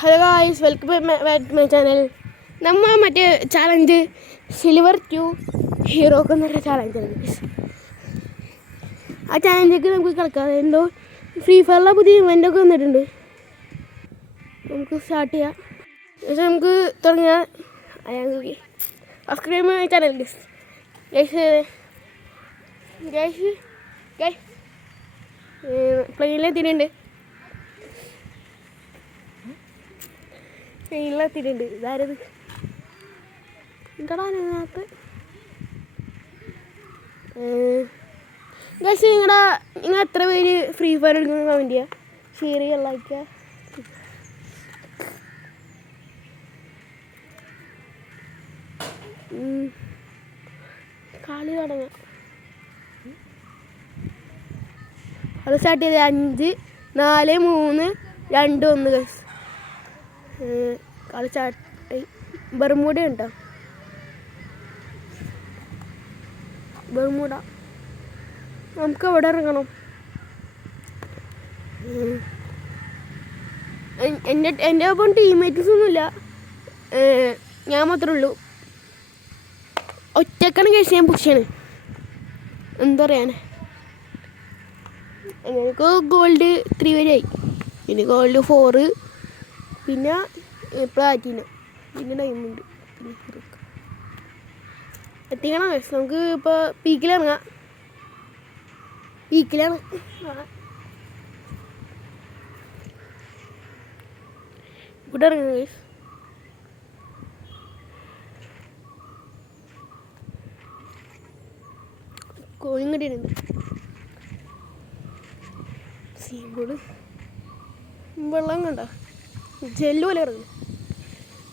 Hello guys, welcome back to my channel. നമ്മൾ മറ്റേ challenge silver to ഹീറോക്ക് എന്നൊരു ചാലഞ്ചാണ്. ആ ചാലഞ്ചൊക്കെ നമുക്ക് കളിക്കാം. എന്തോ ഫ്രീ ഫയറിലെ പുതിയ ഇവൻ്റൊക്കെ വന്നിട്ടുണ്ട്. നമുക്ക് സ്റ്റാർട്ട് ചെയ്യാം. പക്ഷേ നമുക്ക് തുടങ്ങിയാൽ സബ്സ്ക്രൈബ് ചെയ്യുന്ന ചാനൽ ഗൈസ് പ്ലെയിനിലെത്തിയിട്ടുണ്ട്. ട്രെയിനിലെത്തിയിട്ടുണ്ട്. ഇതാരത് എന്താടാ അതിനകത്ത്? ഗൈസ്, നിങ്ങൾ എത്ര പേര് ഫ്രീ ഫയർ എടുക്കുന്ന കമൻറ്റ് ചെയ്യുക, ഷെയർ ചെയ്യുക, ലൈക്ക് ചെയ്യുക. കളി തുടങ്ങാം. അത് സ്റ്റാർട്ട് ചെയ്ത് 5, 4, 3, 2, 1 ഗൈസ്. കളി സ്റ്റാർട്ട്. ബർമൂഡ ഉണ്ടോ? ബർമൂഡ. നമുക്ക് എവിടെ ഇറങ്ങണം? എൻ്റെ ഒപ്പം ടീംമേറ്റ്സ് ഒന്നുമില്ല, ഞാൻ മാത്രമേ ഉള്ളൂ. ഒറ്റക്കാണ് കേസ് ഞാൻ പുഷാണ്. എന്താ പറയാൻ, എനിക്ക് ഗോൾഡ് 3 വരെയായി. പിന്നെ ഗോൾഡ് 4, പിന്നെ പ്ലാറ്റിനം, പിന്നെ ഡയമണ്ട്, പിന്നെ എത്തിക്കണം കേസ്. നമുക്ക് ഇപ്പോൾ പീക്കിലിറങ്ങാം. പീക്കിലാണ് ഇവിടെ ഇറങ്ങുക കേസ്. കോഴിയും കിട്ടിയിട്ടുണ്ട്. സീബോർഡ് വെള്ളം കണ്ട ജെല്ല് പോലെ ഇറങ്ങും.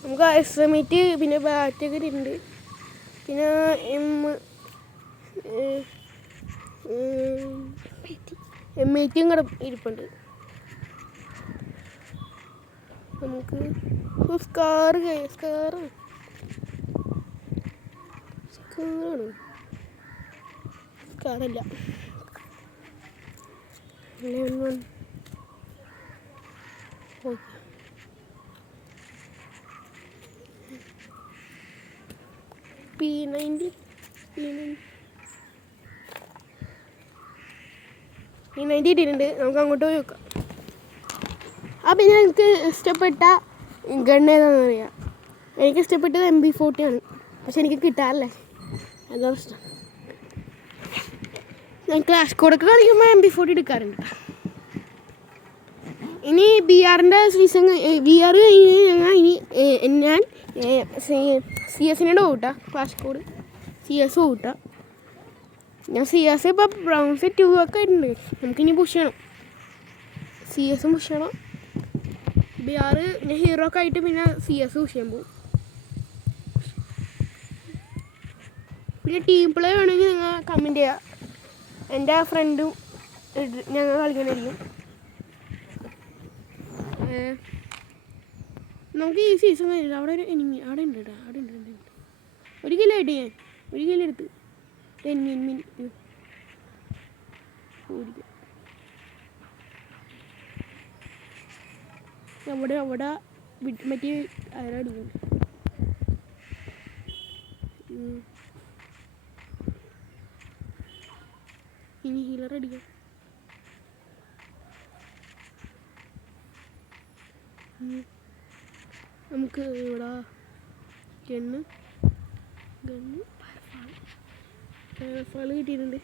നമുക്ക് എസ്എമേറ്റ് പിന്നെ ബാറ്റൊക്കെ ഇട്ടിട്ടുണ്ട്. പിന്നെ M80 കൂടെ ഇരിപ്പുണ്ട്. നമുക്ക് സ്കാറാണ്. സ്കാറല്ല, ഓക്കെ. P90 ഇട്ടിട്ടുണ്ട്. നമുക്ക് അങ്ങോട്ട് പോയി നോക്കാം. പിന്നെ എനിക്ക് ഇഷ്ടപ്പെട്ട ഗൺ ഏതാണെന്ന് അറിയാം. എനിക്ക് ഇഷ്ടപ്പെട്ടത് MP40 ആണ്. പക്ഷെ എനിക്ക് കിട്ടാറില്ലേ, അതാ പ്രശ്നം. ഞാൻ ക്ലാഷ് കോഡൊക്കെ കളിക്കുമ്പോൾ MP40 എടുക്കാറുണ്ട്. ഇനി BRൻ്റെ സീസൺ, BR കഴിഞ്ഞ് ഞാൻ CS-നോട് പോകട്ടാ. ക്ലാഷ് കോഡ് CS പോകട്ടാ. ഞാൻ CS ഇപ്പോൾ ബ്രൗൺസ് 2 ഒക്കെ ആയിട്ടുണ്ട്. നമുക്കിനി പുഷ് ചെയ്യണം. CS പുഷ് ചെയ്യണം. BR ഞാൻ ഹീറോ ഒക്കെ ആയിട്ട് പിന്നെ CS പുഷ് ചെയ്യാൻ പോകും. പിന്നെ ടീം പ്ലേ വേണമെങ്കിൽ നിങ്ങൾ കമൻറ്റ് ചെയ്യുക. എൻ്റെ ഫ്രണ്ടും ഞങ്ങൾ കളിക്കണമായിരിക്കും. നമുക്ക് ഈ സീസൺ കഴിഞ്ഞില്ല. അവിടെ ഒരു എനിമി അവിടെ ഉണ്ട് കേട്ടോ. അവിടെ ഉണ്ട്. ഒരു കിലോ ആയിട്ട് ഞാൻ ഒരു കിലോ എടുത്ത് എനിമി ഓടിക്കാം. അവിടെ മറ്റേ അയലടിക്കുന്നുണ്ട്. ഇനി ഹീലർ അടിക്കാം. നമുക്ക് ഇവിടെ ഗണ്ണ് ഫയർഫാൾ കിട്ടിയിട്ടുണ്ട്.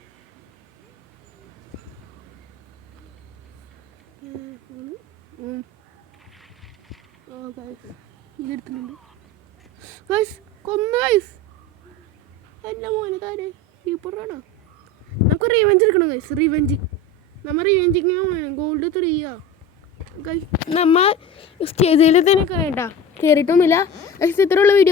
ഇതെടുത്തിട്ടുണ്ട് ഗൈസ്. കൊന്നു ഗൈസ്. എൻ്റെ മോനെ താരെ സൂപ്പറാണോ. നമുക്ക് റിവെഞ്ച് എടുക്കണം ഗൈസ്. നമ്മൾ റിവെഞ്ചിങ് ഗോൾഡ് 3 ഗൈസ്. നമ്മൾ സ്റ്റേജിൽ തന്നെ കേട്ടോ, കയറിയിട്ടൊന്നുമില്ല ഗൈസ്. ഇത്രയുള്ള വീഡിയോ.